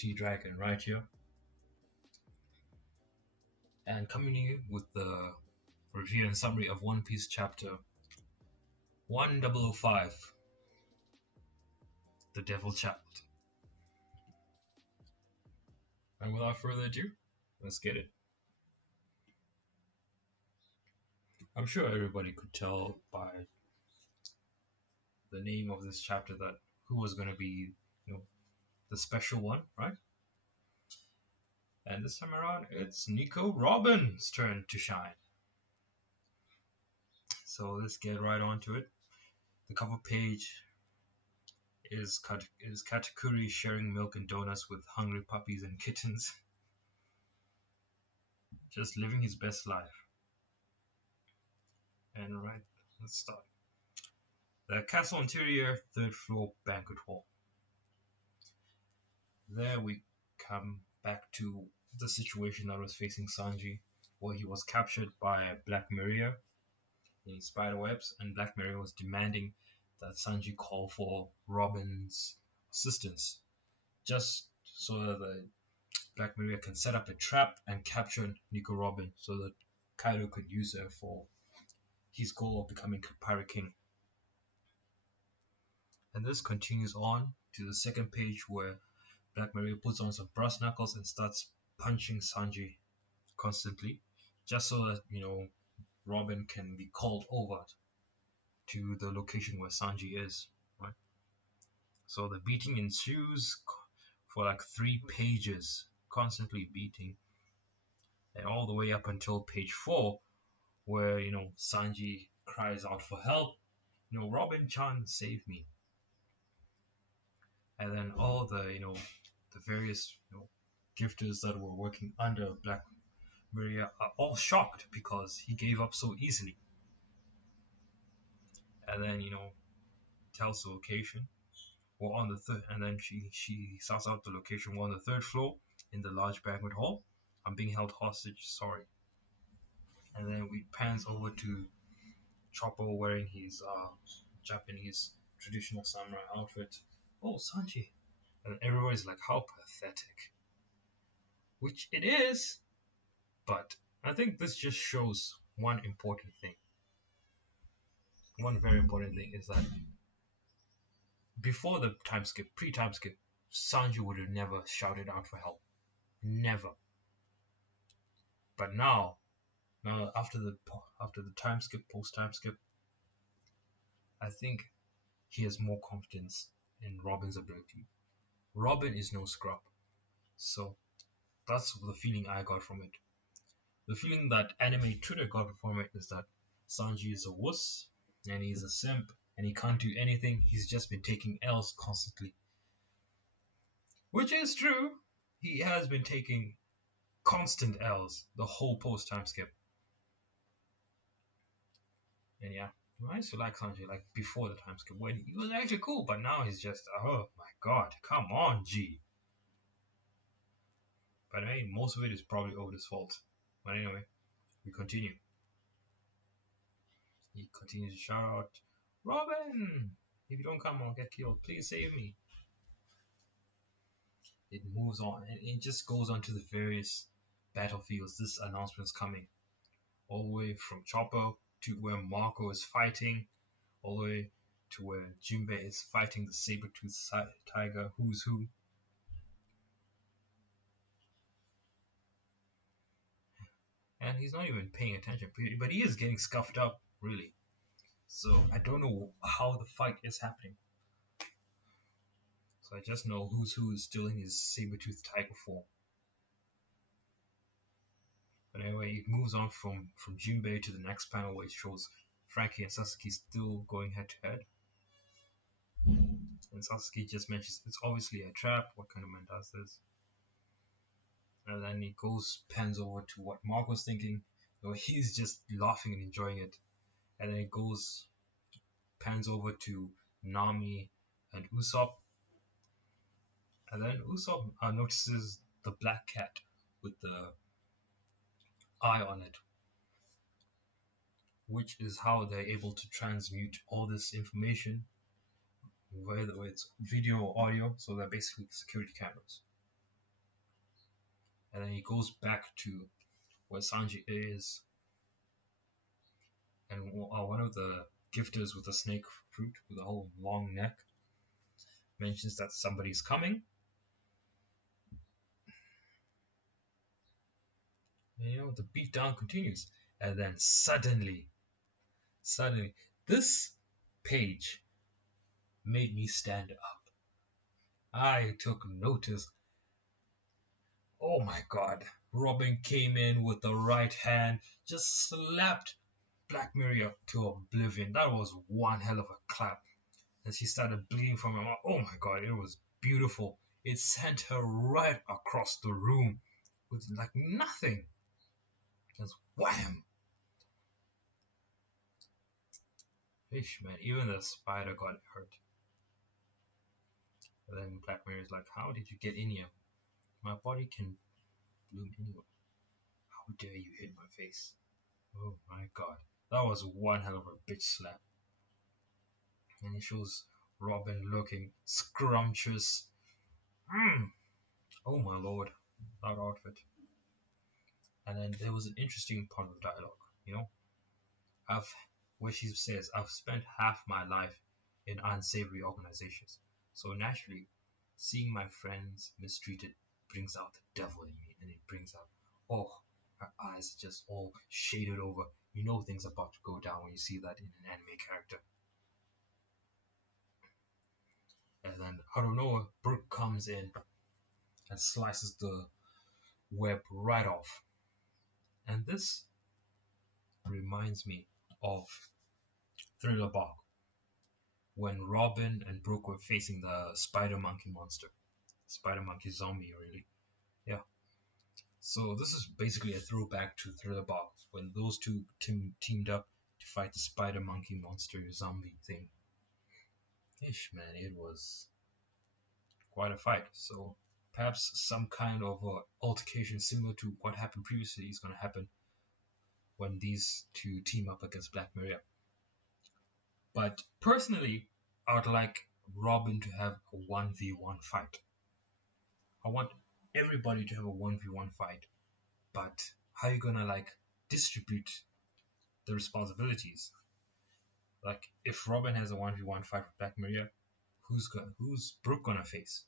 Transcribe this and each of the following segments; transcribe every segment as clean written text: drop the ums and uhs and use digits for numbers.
GT Dragon right here, and coming in with the review and summary of One Piece chapter 1005, The Devil Child. And without further ado, let's get it. I'm sure everybody could tell by the name of this chapter that who was going to be, the special one, right? And this time around, it's Nico Robin's turn to shine. So let's get right on to it. The cover page is Katakuri sharing milk and donuts with hungry puppies and kittens. Just living his best life. And right, let's start. The castle interior, 3rd floor banquet hall. There we come back to the situation that was facing Sanji, where he was captured by Black Maria in spiderwebs, and Black Maria was demanding that Sanji call for Robin's assistance, just so that the Black Maria can set up a trap and capture Nico Robin, so that Kaido could use her for his goal of becoming Pirate King. And this continues on to the 2nd page, where Black Maria puts on some brass knuckles and starts punching Sanji constantly, just so that, Robin can be called over to the location where Sanji is, right? So the beating ensues for like 3 pages, constantly beating, and all the way up until page 4, where, Sanji cries out for help, Robin-chan, save me. And then all the various gifters that were working under Black Maria are all shocked because he gave up so easily. And then tells the location. We're on the third, and then she starts out the location. We're on the 3rd floor in the large banquet hall. I'm being held hostage. Sorry. And then we pans over to Chopper wearing his Japanese traditional samurai outfit. Oh, Sanji. And everybody's like, how pathetic. Which it is, but I think this just shows one important thing. One very important thing is that before the time skip, pre-time skip, Sanji would have never shouted out for help. Never. But now after the time skip, post-time skip, I think he has more confidence in Robin's ability. Robin is no scrub. So that's the feeling I got from it. The feeling that anime Twitter got from it is that Sanji is a wuss, and he's a simp, and he can't do anything. He's just been taking L's constantly. Which is true. He has been taking constant L's the whole post-time skip. And yeah, I used to like Sanji like before the time skip when he was actually cool, but now he's just, oh my god, come on, G. But hey, most of it is probably Oda's fault. But anyway, we continue. He continues to shout out, Robin! If you don't come, I'll get killed. Please save me. It moves on, and it just goes on to the various battlefields. This announcement's coming. All the way from Chopper to where Marco is fighting, all the way to where Jinbei is fighting the saber-toothed tiger, who's who. And he's not even paying attention, but he is getting scuffed up, really. So I don't know how the fight is happening. So I just know who's who is still in his saber-toothed tiger form. But anyway, it moves on from Jinbei to the next panel where it shows Frankie and Sasuke still going head to head. And Sasuke just mentions it's obviously a trap. What kind of man does this? And then it pans over to what Marco's thinking. He's just laughing and enjoying it. And then it pans over to Nami and Usopp. And then Usopp notices the black cat with the eye on it, which is how they're able to transmute all this information, whether it's video or audio, so they're basically security cameras. And then he goes back to where Sanji is, and one of the gifters with the snake fruit with a whole long neck mentions that somebody's coming. And, the beatdown continues, and then suddenly, this page made me stand up. I took notice. Oh my god. Robin came in with the right hand, just slapped Black Maria to oblivion. That was one hell of a clap. And she started bleeding from her mouth. Oh my god, it was beautiful. It sent her right across the room with like nothing. Just wham! Ish, man, even the spider got hurt. And then Black Maria's like, how did you get in here? My body can bloom anywhere. How dare you hit my face? Oh my god. That was one hell of a bitch slap. And it shows Robin looking scrumptious. Oh my lord, that outfit. And then there was an interesting part of the dialogue, I've where she says, I've spent half my life in unsavory organizations. So naturally, seeing my friends mistreated brings out the devil in me, and it brings out, oh, her eyes just all shaded over. You know things are about to go down when you see that in an anime character. And then out of nowhere, Brook comes in and slices the web right off. And this reminds me of Thriller Bark, when Robin and Brook were facing the spider monkey monster. Spider monkey zombie, really. Yeah. So this is basically a throwback to Thriller Bark, when those two teamed up to fight the spider monkey monster zombie thing. Ish, man, it was quite a fight. So perhaps some kind of altercation similar to what happened previously is going to happen when these two team up against Black Maria. But personally, I would like Robin to have a 1v1 fight. I want everybody to have a 1v1 fight, but how are you gonna distribute the responsibilities? Like, if Robin has a 1v1 fight with Black Maria, who's Brook gonna face?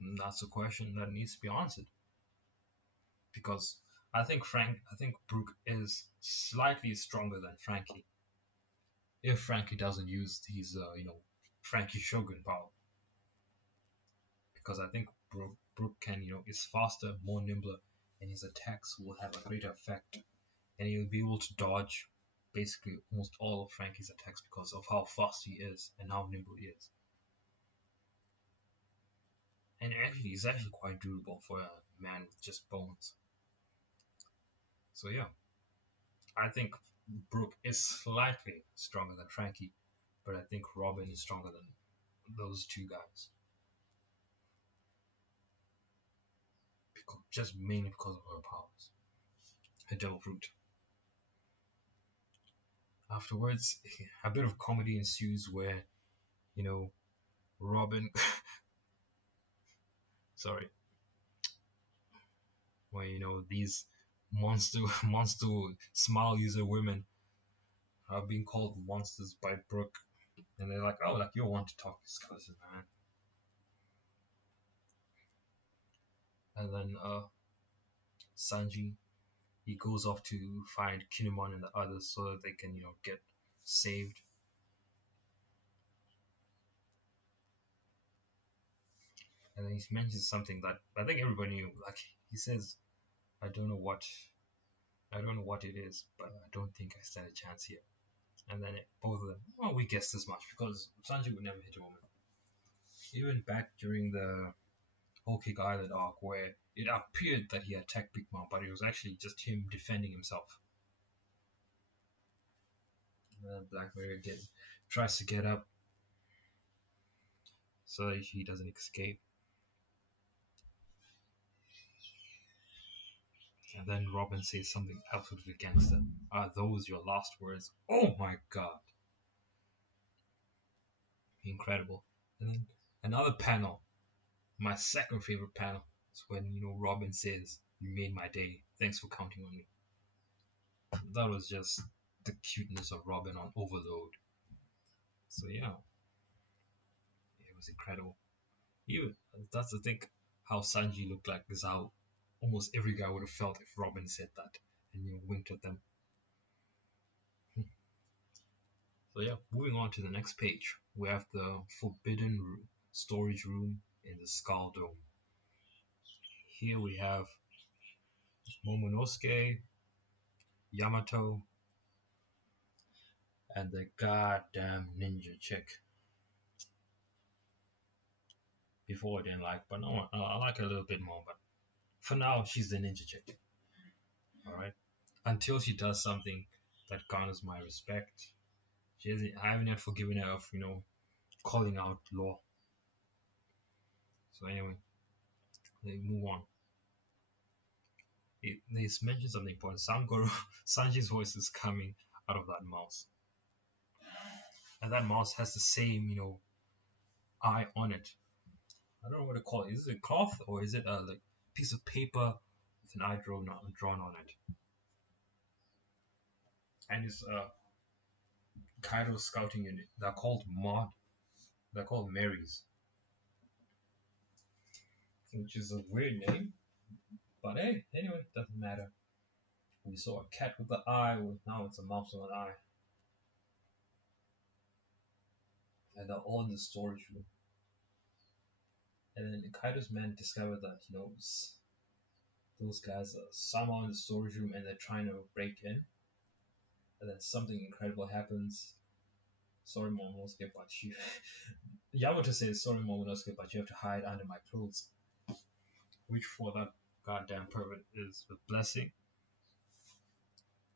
And that's a question that needs to be answered. Because I think Brook is slightly stronger than Franky. If Franky doesn't use his Franky Shogun power. Because I think Brook can, is faster, more nimbler, and his attacks will have a greater effect. And he'll be able to dodge basically almost all of Franky's attacks because of how fast he is and how nimble he is. And actually, he's actually quite durable for a man with just bones. So yeah, I think Brook is slightly stronger than Franky, but I think Robin is stronger than those two guys. Just mainly because of her powers. Her devil fruit. Afterwards, a bit of comedy ensues where, Robin, sorry, where, these monster smile user women are being called monsters by Brook, and they're like, oh, like, you want to talk to cousin, man. And then Sanji, he goes off to find Kinemon and the others so that they can, get saved. And then he mentions something that I think everybody knew. Like, he says, I don't know what it is, but I don't think I stand a chance here. And then both of them, well, we guessed as much because Sanji would never hit a woman. Even back during the Whole Cake Island arc, where it appeared that he attacked Big Mom, but it was actually just him defending himself. And then Black Maria tries to get up so that he doesn't escape. And then Robin says something absolutely gangster. Are those your last words? Oh my god. Incredible. And then another panel, my second favorite panel. It's when Robin says, "You made my day. Thanks for counting on me." That was just the cuteness of Robin on Overload. So yeah, it was incredible. Even that's the thing, how Sanji looked like is how almost every guy would have felt if Robin said that and winked at them. So yeah, moving on to the next page, we have the forbidden storage room in the Skull Dome. Here we have Momonosuke, Yamato, and the goddamn ninja chick. Before I didn't like, but no, I like her a little bit more. But for now, she's the ninja chick. All right, until she does something that garners my respect. I haven't yet forgiven her of calling out law. So anyway, they move on. They mentioned something important. Sanji's voice is coming out of that mouse, and that mouse has the same eye on it. I don't know what to call it. Is it a cloth or is it a like piece of paper with an eye drawn on it? And it's Kaido's scouting unit. They're called Mod. They're called Marys, which is a weird name. But hey, anyway, doesn't matter. We saw a cat with the eye. Now it's a mouse with an eye. And they're all in the storage room. And then Kaido's men discover that those guys are somehow in the storage room and they're trying to break in. And then something incredible happens. Sorry, Momonosuke, but you. Yamato says, "Sorry, Momonosuke, but you have to hide under my clothes." Which, for that goddamn pervert, is a blessing.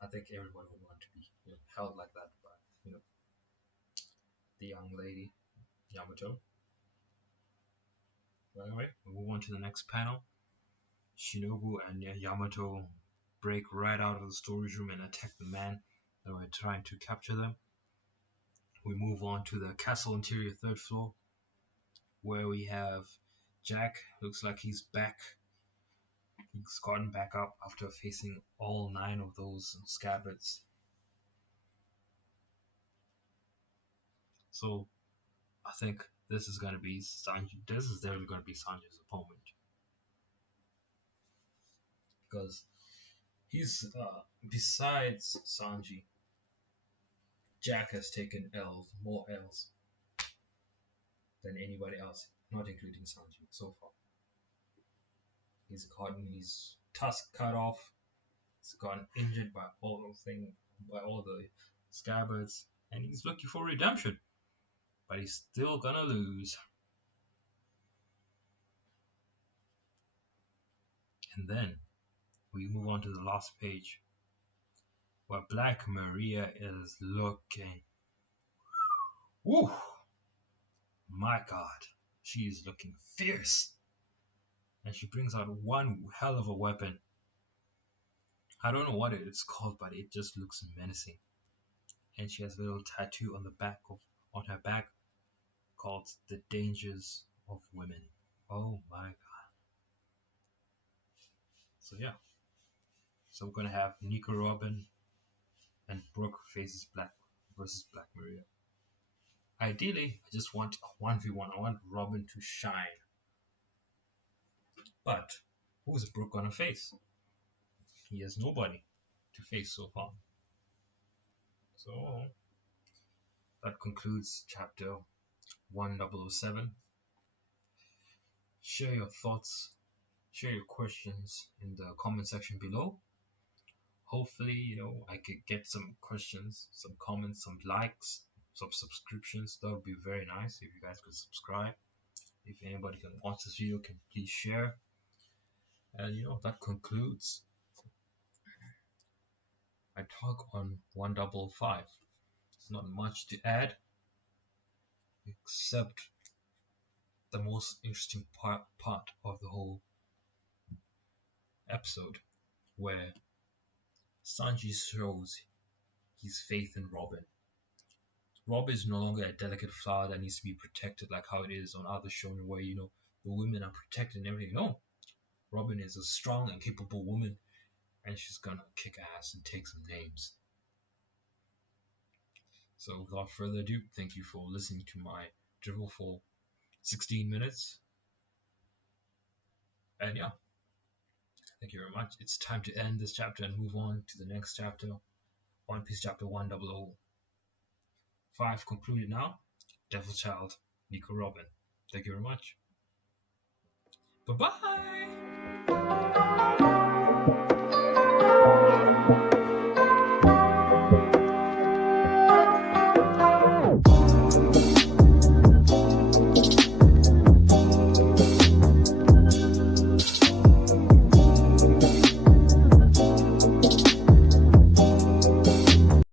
I think everyone would want to be held like that by the young lady, Yamato. But anyway, we move on to the next panel. Shinobu and Yamato break right out of the storage room and attack the man that were trying to capture them. We move on to the castle interior third floor, where we have Jack. Looks like he's back. He's gotten back up after facing all 9 of those scabbards. So I think this is gonna be Sanji. This is definitely gonna be Sanji's opponent because he's besides Sanji, Jack has taken more L's than anybody else, not including Sanji so far. He's gotten his tusk cut off. He's gotten injured by all the scabbards, and he's looking for redemption. But he's still gonna lose. And then we move on to the last page, where Black Maria is looking. Woo! My God, she is looking fierce, and she brings out one hell of a weapon. I don't know what it's called, but it just looks menacing. And she has a little tattoo on her back called "The Dangers of Women." Oh my God! So yeah, so we're gonna have Nico Robin and Brooke faces versus Black Maria. Ideally, I just want a 1v1. I want Robin to shine. But who's Brooke gonna face? He has nobody to face so far. So that concludes chapter 1007. Share your thoughts, share your questions in the comment section below. Hopefully, I could get some questions, some comments, some likes, some subscriptions. That would be very nice if you guys could subscribe. If anybody can watch this video, can please share. And that concludes my talk on 155. It's not much to add, except the most interesting part of the whole episode, where Sanji shows his faith in Robin. Robin is no longer a delicate flower that needs to be protected like how it is on other shonen where the women are protected and everything. No, Robin is a strong and capable woman, and she's gonna kick ass and take some names. So without further ado, thank you for listening to my drivel for 16 minutes. And yeah, thank you very much. It's time to end this chapter and move on to the next chapter. One Piece chapter 1005 concluded now. Devil Child, Nico Robin. Thank you very much. Bye-bye!